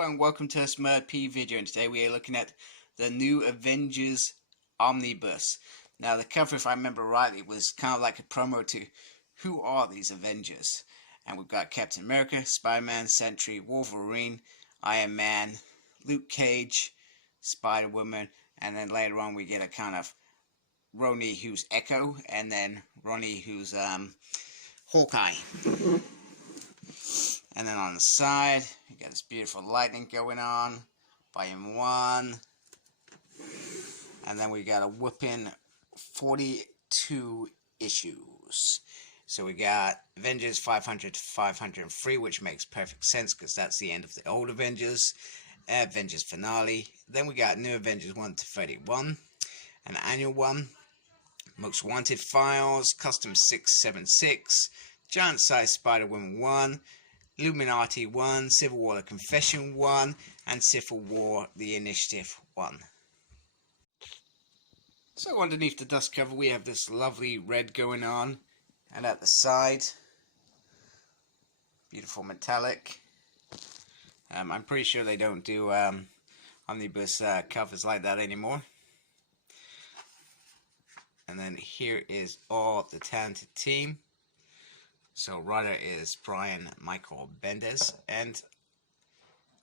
And welcome to this P video, and today we are looking at the new Avengers Omnibus. Now the cover, if I remember rightly, was kind of like a promo to who are these Avengers. And we've got Captain America, Spider-Man, Sentry, Wolverine, Iron Man, Luke Cage, Spider-Woman, and then later on we get a kind of Roni who's Echo, and then Ronnie who's Hawkeye. And then on the side, you got this beautiful lightning going on, volume 1. And then we got a whooping 42 issues. So we got Avengers 500 to 503, which makes perfect sense because that's the end of the old Avengers. Avengers finale. Then we got New Avengers 1 to 31, an annual one. Most Wanted Files, Custom 676, Giant Size Spider-Woman 1, Illuminati 1, Civil War The Confession 1, and Civil War The Initiative 1. So underneath the dust cover we have this lovely red going on, and at the side, beautiful metallic. I'm pretty sure they don't do omnibus covers like that anymore. And then here is all the talented team. So writer is Brian Michael Bendis, and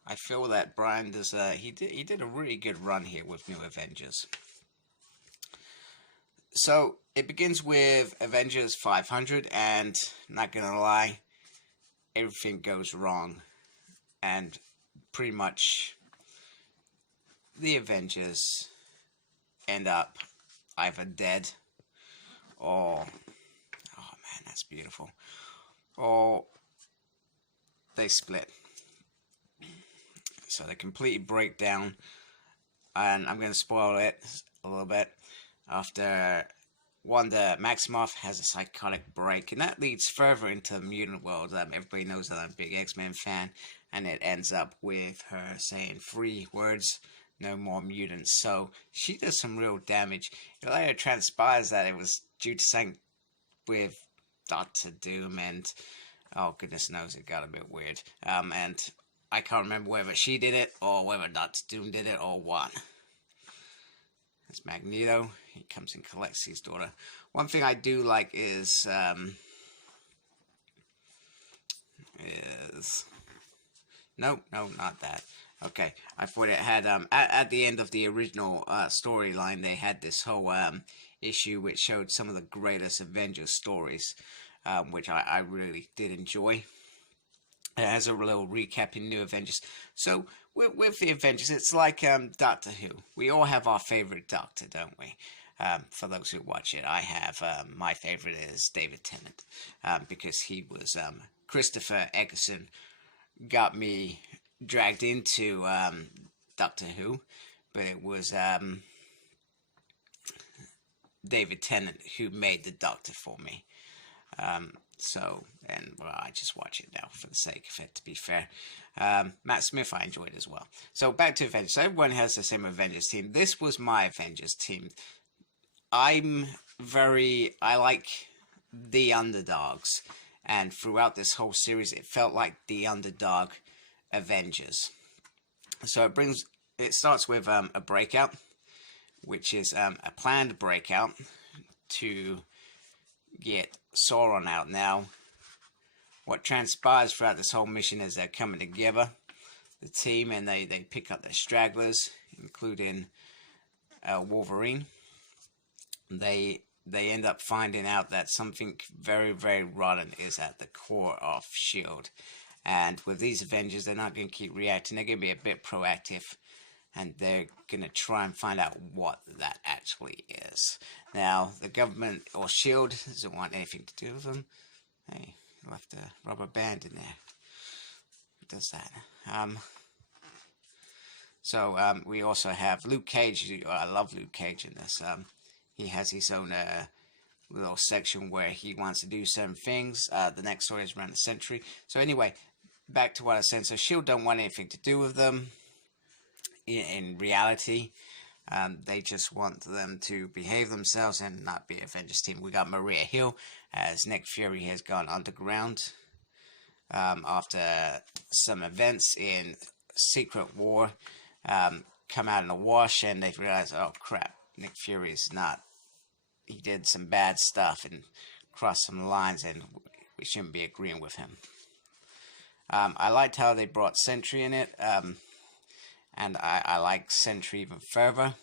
I feel that Brian does he did a really good run here with New Avengers. So it begins with Avengers 500, and not gonna lie, everything goes wrong, and pretty much the Avengers end up either dead or, oh man, that's beautiful, or they split. So they completely break down, and I'm going to spoil it a little bit. After Wanda Maximoff has a psychotic break, and that leads further into the mutant world. Everybody knows that I'm a big X-Men fan, and it ends up with her saying 3 words: no more mutants. So she does some real damage. It later transpires that it was due to something with Doctor Doom, and oh goodness knows, it got a bit weird. And I can't remember whether she did it or whether Doctor Doom did it or what. That's Magneto. He comes and collects his daughter. One thing I do like is no, not that. Okay, I thought it had at the end of the original storyline, they had this whole issue which showed some of the greatest Avengers stories, which I really did enjoy. It has a little recap in New Avengers. So with the Avengers, it's like Doctor Who. We all have our favorite Doctor, don't we? For those who watch it, I have my favorite is David Tennant, because he was Christopher Eccleston got me dragged into Doctor Who, but it was David Tennant who made the Doctor for me. Well, I just watch it now for the sake of it, to be fair. Matt Smith I enjoyed as well. So back to Avengers. Everyone has the same Avengers team. This was my Avengers team. I like the underdogs, and throughout this whole series it felt like the underdog Avengers. So it starts with a breakout, which is a planned breakout to get Sauron out. Now, what transpires throughout this whole mission is they're coming together, the team, and they pick up their stragglers, including Wolverine. They end up finding out that something very, very rotten is at the core of S.H.I.E.L.D. And with these Avengers, they're not going to keep reacting. They're going to be a bit proactive, and they're going to try and find out what that actually is. Now, the government, or S.H.I.E.L.D., doesn't want anything to do with them. Hey, left a rubber band in there. Who does that? We also have Luke Cage. I love Luke Cage in this. He has his own little section where he wants to do certain things. The next story is around the Sentry. So anyway, back to what I was saying. So S.H.I.E.L.D. don't want anything to do with them. In reality, they just want them to behave themselves and not be Avengers team. We got Maria Hill as Nick Fury has gone underground after some events in Secret War come out in the wash, and they realize, oh crap, Nick Fury is not. He did some bad stuff and crossed some lines, and we shouldn't be agreeing with him. I liked how they brought Sentry in it, and I like Sentry even further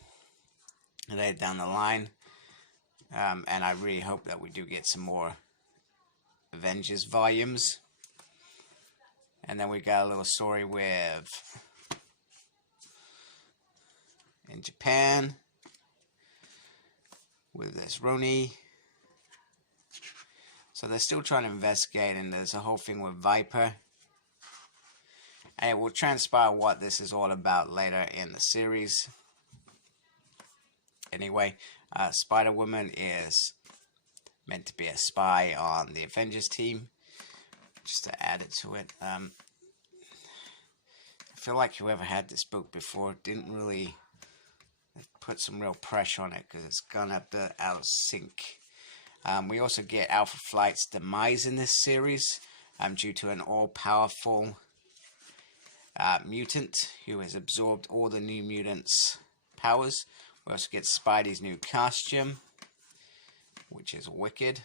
later down the line. And I really hope that we do get some more Avengers volumes. And then we got a little story with in Japan with this Roni. So they're still trying to investigate, and there's a whole thing with Viper. And it will transpire what this is all about later in the series. Anyway, Spider-Woman is meant to be a spy on the Avengers team. Just to add it to it. I feel like whoever had this book before didn't really put some real pressure on it, because it's gone up to out of sync. We also get Alpha Flight's demise in this series due to an all-powerful mutant who has absorbed all the New Mutants' powers. We also get Spidey's new costume, which is wicked.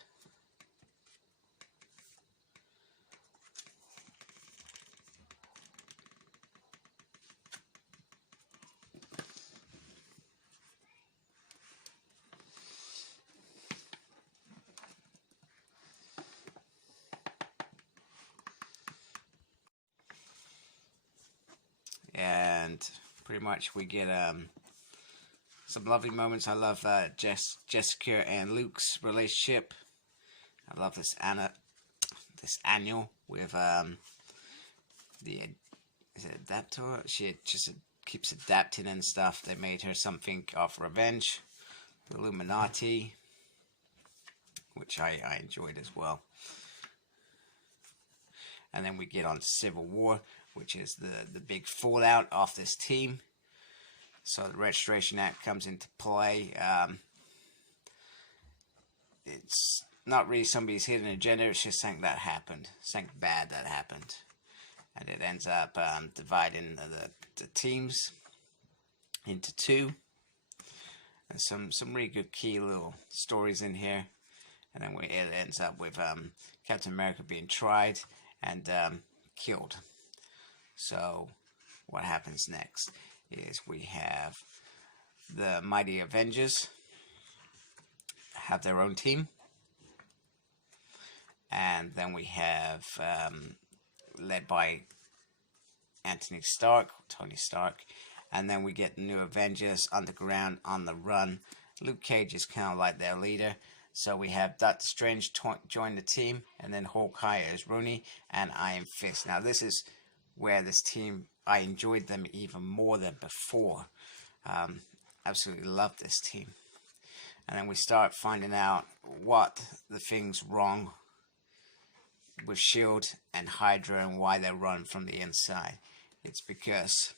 And pretty much we get some lovely moments. I love Jessica and Luke's relationship. I love this annual with is it Adaptor? She just keeps adapting and stuff. They made her something of revenge. The Illuminati, which I enjoyed as well. And then we get on to Civil War, which is the big fallout of this team. So the Registration Act comes into play. It's not really somebody's hidden agenda, it's just something that happened. Something bad that happened. And it ends up dividing the teams into two. And some really good key little stories in here. And then it ends up with Captain America being tried and killed. So what happens next is we have the Mighty Avengers have their own team, and then we have led by Tony Stark, and then we get the New Avengers underground on the run. Luke Cage is kind of like their leader. So we have Doctor Strange join the team, and then Hawkeye as Roni, and Iron Fist. Now this is where this team, I enjoyed them even more than before. Absolutely love this team. And then we start finding out what the things wrong with S.H.I.E.L.D. and Hydra and why they run from the inside. It's because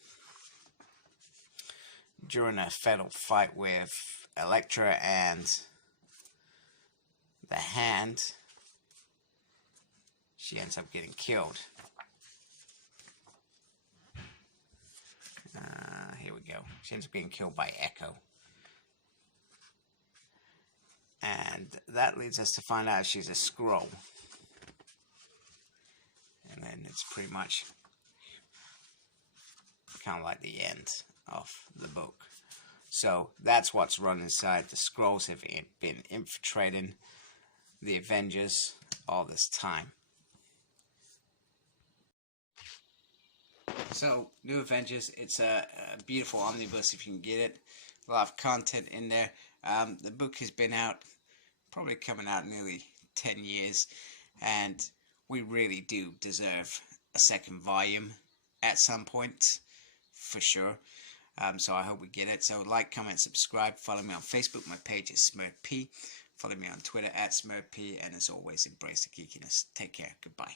during a fatal fight with Elektra and the Hand, she ends up getting killed. Here we go. She ends up getting killed by Echo. And that leads us to find out she's a Skrull. And then it's pretty much kind of like the end of the book. So that's what's run inside. The Skrulls have been infiltrating the Avengers all this time. So, New Avengers, it's a beautiful omnibus if you can get it. A lot of content in there. The book has been out, probably coming out nearly 10 years, and we really do deserve a second volume at some point, for sure. So I hope we get it. So like, comment, subscribe, follow me on Facebook. My page is SmirkP. Follow me on Twitter @SmirkP, and as always, embrace the geekiness. Take care. Goodbye.